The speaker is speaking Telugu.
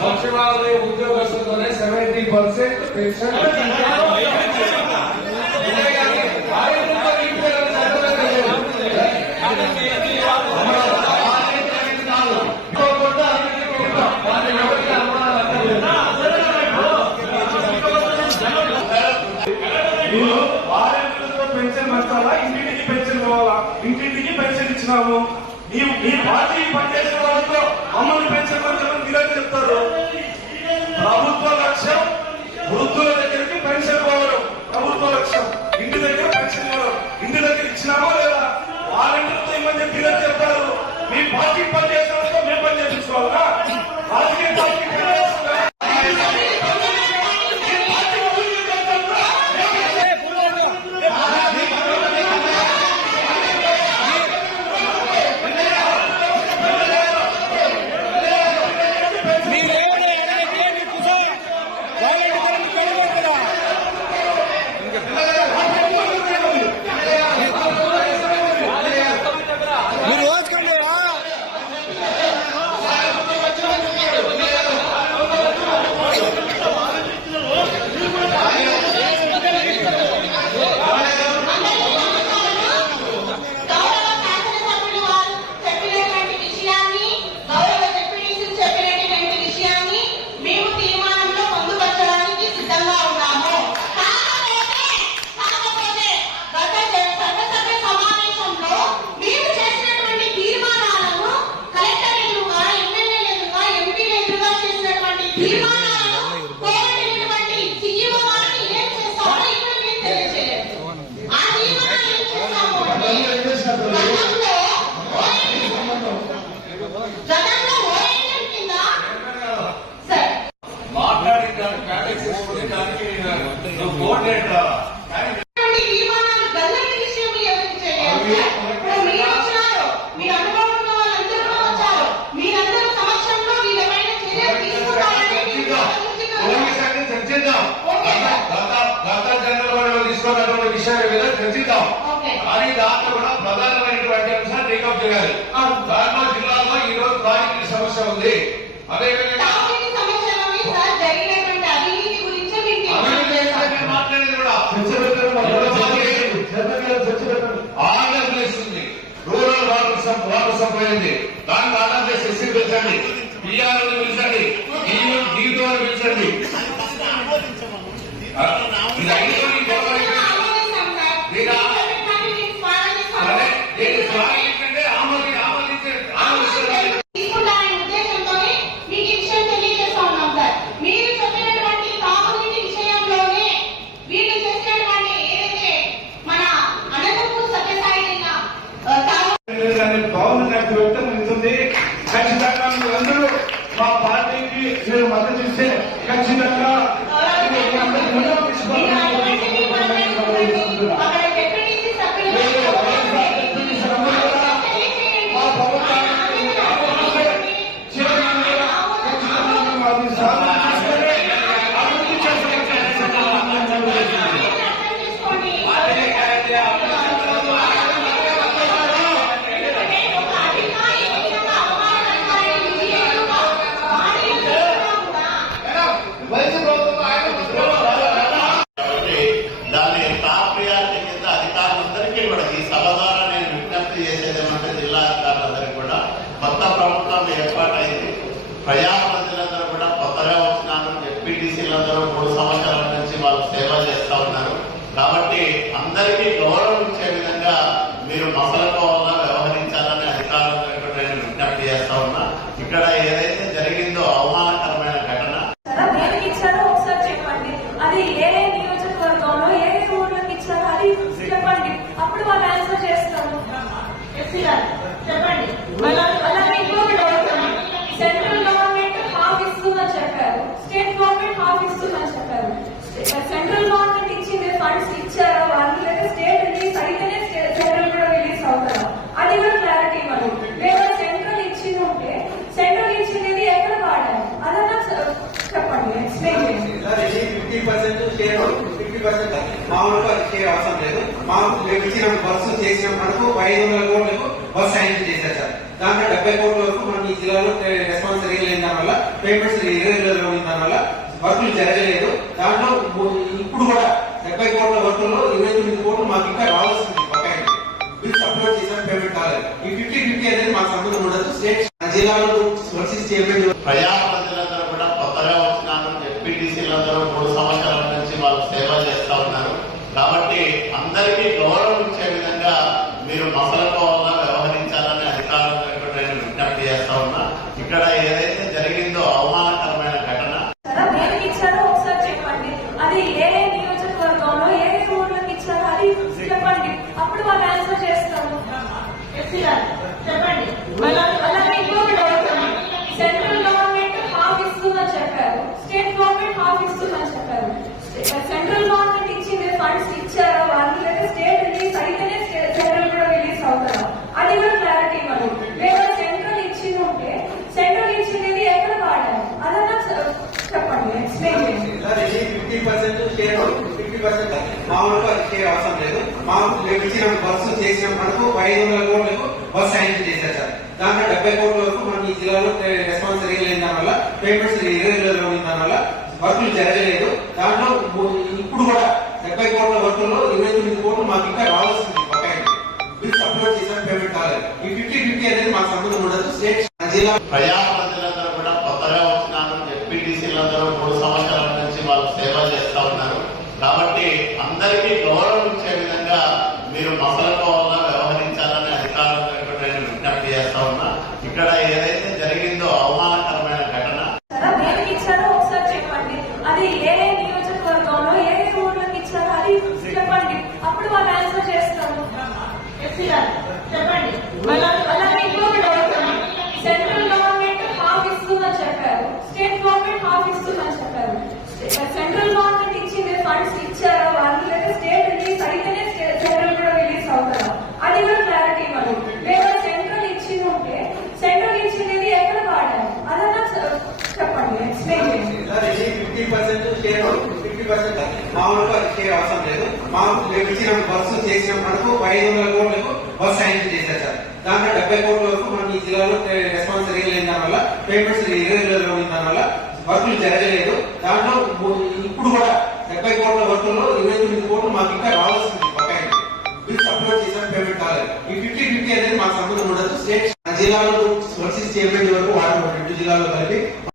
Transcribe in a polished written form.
సచివాలయ ఉద్యోగస్తులతోనే 70% పెన్షన్ పెన్షన్ మంచాలా, ఇంటింటికి పెన్షన్ కావాలా? ఇంటింటికి పెన్షన్ ఇచ్చినాము. ఈ పార్టీ పనిచేసిన వాళ్ళతో అమ్మని పెన్షన్ మంచాలని మీరే చెప్తారు. ప్రభుత్వ లక్ష్యం వృద్ధుల దగ్గరికి పెన్షన్ పోవడం, ప్రభుత్వ లక్ష్యం ఇంటి దగ్గర పెన్షన్ ఇవ్వడం. ఇంటి దగ్గర ఇచ్చినామా లేదా? వాలంటీర్తో ఇవ్వని చెప్పి మీరే చెప్తారు. మీ పార్టీ పనిచేసిన వాళ్ళతో మేము పని చేయించుకోవాలా? రాజకీయ పార్టీ విషయాల మీద చర్చిద్దాం. కానీ దాంట్లో కూడా ప్రధానమైనటువంటి అంశాన్ని టేకప్ చేయాలి. దాంట్లో జిల్లాలో ఈ రోజు తారీఖు సమస్య ఉంది. అదేవిధంగా మాట్లాడేది కూడా ఆర్డర్ చేస్తుంది. రూరల్ వాటర్ సప్లై ఉంది. దానికి ఆర్డర్ చేసి ఎస్సీ పెంచండి, పిఆర్ పిలిచండి, డీతో పిలిచండి. ఇది ఖచ్చితంగా మీరందరూ మా పార్టీకి మీరు మద్దతు ఇస్తే ఖచ్చితంగా ప్రజాప్రతినిధులందరూ కూడా కొత్తగా వచ్చినారు. ఎంపీటీసీలందరూ 3 సంవత్సరాల నుంచి వాళ్ళు సేవ చేస్తా ఉన్నారు. కాబట్టి అందరికీ గౌరవం ఇచ్చే విధంగా మీరు మసలుకోవాలా వ్యవహరించాలని అధికారులందరూ కూడా నేను విజ్ఞప్తి చేస్తా ఉన్నా. ఇక్కడ ఏదైతే జరిగిందో అవమానకరమైన ఘటన ఒకసారి చెప్పండి. అది ఏ నియోజకవర్గంలో ఏ ఊర్లకు ఇచ్చారో అది చెప్పండి. అప్పుడు వాళ్ళు ఆన్సర్ చేస్తారు. చెప్పండి. సెంట్రల్ గవర్నమెంట్ ఇచ్చింది ఫండ్స్ ఇచ్చారా వాళ్ళు, లేదా స్టేట్ రిలీజ్ అయితేనే సెంట్రల్ కూడా రిలీజ్ అవుతారా, అది కూడా క్లారిటీ ఇవ్వాలి. లేదా సెంట్రల్ ఇచ్చింది ఉంటే సెంట్రల్ ఇచ్చింది ఎక్కడ వాడాలి అదన్నా చెప్పండి, ఎక్స్ప్లెయిన్ చేయండి. 50% షేర్ 50% మామూలుగా షేర్ అవసరం లేదు. మేము ఇచ్చిన బస్సు చేసిన మనకు 500 కోట్లకు బస్ శాంక్షన్ చేశారు సార్. దాంట్లో 70 కోట్ల వరకు మనం ఈ జిల్లాలో రెస్పాన్స్ జరిగిన వల్ల పేమెంట్స్ ఇర్రెగ్యులర్ ఉన్న దానివల్ల వర్కులు జరగలేదు. దాంట్లో ఇప్పుడు కూడా 70 కోట్ల వర్కుల్లో 29 కోట్లు మాకు ఇంకా రావాల్సింది బకాయి బిల్స్ అప్లోడ్ చేసిన పేమెంట్ కాలేదు. ఈ 50-50 అనేది మాకు సంబంధం ఉండదు. స్టేట్ జిల్లాలో వర్సెస్ చైర్మన్ ప్రజాప్రతినిధులందరూ కూడా కొత్తగా వచ్చినారు. ఎంపీటీసీలందరూ 3 సంవత్సరాల నుంచి వాళ్ళు సేవ చేస్తా ఉన్నారు. కాబట్టి అందరికీ గౌరవం ఇచ్చే విధంగా మీరు మసలకోవాలా వ్యవహరించాలని అధికారులకు కూడా నేను విజ్ఞప్తి చేస్తా ఉన్నా. ఇక్కడ ఏదైతే జరిగిందో అవమానకరమైన ఘటన దేనికి ఇచ్చారో ఒకసారి చెప్పండి. అది ఏ నియోజకవర్గంలో ఏ ఊర్లకు ఇచ్చారో అది చెప్పండి, అప్పుడు వాళ్ళు ఆన్సర్ చేస్తారు. చెప్పండి. అలాగే ఇంకొకటి అడుగుతాను. సెంట్రల్ గవర్నమెంట్ హాఫ్ ఇస్తుందని చెప్పారు, స్టేట్ గవర్నమెంట్ హాఫ్ ఇస్తుందని చెప్పారు. సెంట్రల్ గవర్నమెంట్ ఇచ్చింది ఫండ్స్ ఇచ్చారా వాళ్ళు, లేదా స్టేట్ రిలీజ్ అయితేనే సెంట్రల్ కూడా రిలీజ్ అవుతారా, అది కూడా క్లారిటీ ఇవ్వాలి. లేదా సెంట్రల్ ఇచ్చింది ఉంటే సెంట్రల్ ఇచ్చింది ఎక్కడ వాడాలి అదన్నా చెప్పండి, ఎక్స్ప్లెయిన్ చేయండి. 50% షేర్ 50% మామూలుగా షేర్ అవసరం లేదు. మేము ఇచ్చిన బస్సు చేసిన మనకు 500 కోట్లకు బస్ శాంక్షన్ చేశారు సార్. దాంట్లో 70 కోట్ల వరకు మనం ఈ జిల్లాలో రెస్పాన్స్ జరిగిన దానివల్ల పేమెంట్స్ ఇర్రెగ్యులర్ ఉన్న దానివల్ల వర్కులు జరగలేదు. దాంట్లో ఇప్పుడు కూడా 70 కోట్ల వర్కుల్లో 29 కోట్లు మాకు ఇంకా రావాల్సింది బకాయి బిల్స్ అప్లోడ్ చేసిన పేమెంట్ కాలేదు. ఈ 50-50 అనేది మాకు సంబంధం ఉండదు. స్టేట్ జిల్లా ప్రజాప్రతినిధులందరూ కూడా కొత్తగా వచ్చినారు. ఎంపీటీసీలందరూ 3 సంవత్సరాల నుంచి వాళ్ళు సేవ చేస్తా ఉన్నారు. కాబట్టి అందరికీ గౌరవం ఇచ్చే విధంగా మీరు మసలకోవాలా వ్యవహరించాలని అధికారులకు కూడా నేను విజ్ఞప్తి చేస్తా ఉన్నా. ఇక్కడ ఏదైతే జరిగిందో అవమానకరమైన ఘటన దేనికి ఇచ్చారో ఒకసారి చెప్పండి. అది ఏ నియోజకవర్గంలో ఏ ఊర్లకు ఇచ్చారో అది చెప్పండి, అప్పుడు వాళ్ళు ఆన్సర్ చేస్తారు. చెప్పండి. అలాగే ఇంకొకటి అడుగుతాను. సెంట్రల్ గవర్నమెంట్ హాఫ్ ఇస్తుందని చెప్పారు, స్టేట్ గవర్నమెంట్ హాఫ్ ఇస్తుందని చెప్పారు. సెంట్రల్ గవర్నమెంట్ ఇచ్చింది ఫండ్స్ ఇచ్చారా వాళ్ళు, లేదా స్టేట్ రిలీజ్ అయితేనే సెంట్రల్ కూడా రిలీజ్ అవుతారా, అది కూడా క్లారిటీ ఇవ్వాలి. లేదా సెంట్రల్ ఇచ్చింది ఉంటే సెంట్రల్ ఇచ్చింది ఎక్కడ వాడాలి అదన్నా చెప్పండి, ఎక్స్ప్లెయిన్ చేయండి. 50% షేర్ 50% మామూలుగా షేర్ అవసరం లేదు. మేము ఇచ్చిన బస్సు చేసిన మనకు 500 కోట్లకు బస్ శాంక్షన్ చేశారు సార్. దాంట్లో 70 కోట్ల వరకు మనం ఈ జిల్లాలో రెస్పాన్స్ జరిగిన దానివల్ల పేమెంట్స్ ఇర్రెగ్యులర్ ఉన్న దానివల్ల వర్కులు జరగలేదు. దాంట్లో ఇప్పుడు కూడా 70 కోట్ల వర్కుల్లో 29 కోట్లు మాకు ఇంకా రావాల్సింది బకాయి బిల్స్ అప్లోడ్ చేసిన పేమెంట్ కాలేదు. ఈ 50-50 అనేది మాకు సంబంధం ఉండదు. స్టేట్ జిల్లాలో వర్సెస్ చైర్మన్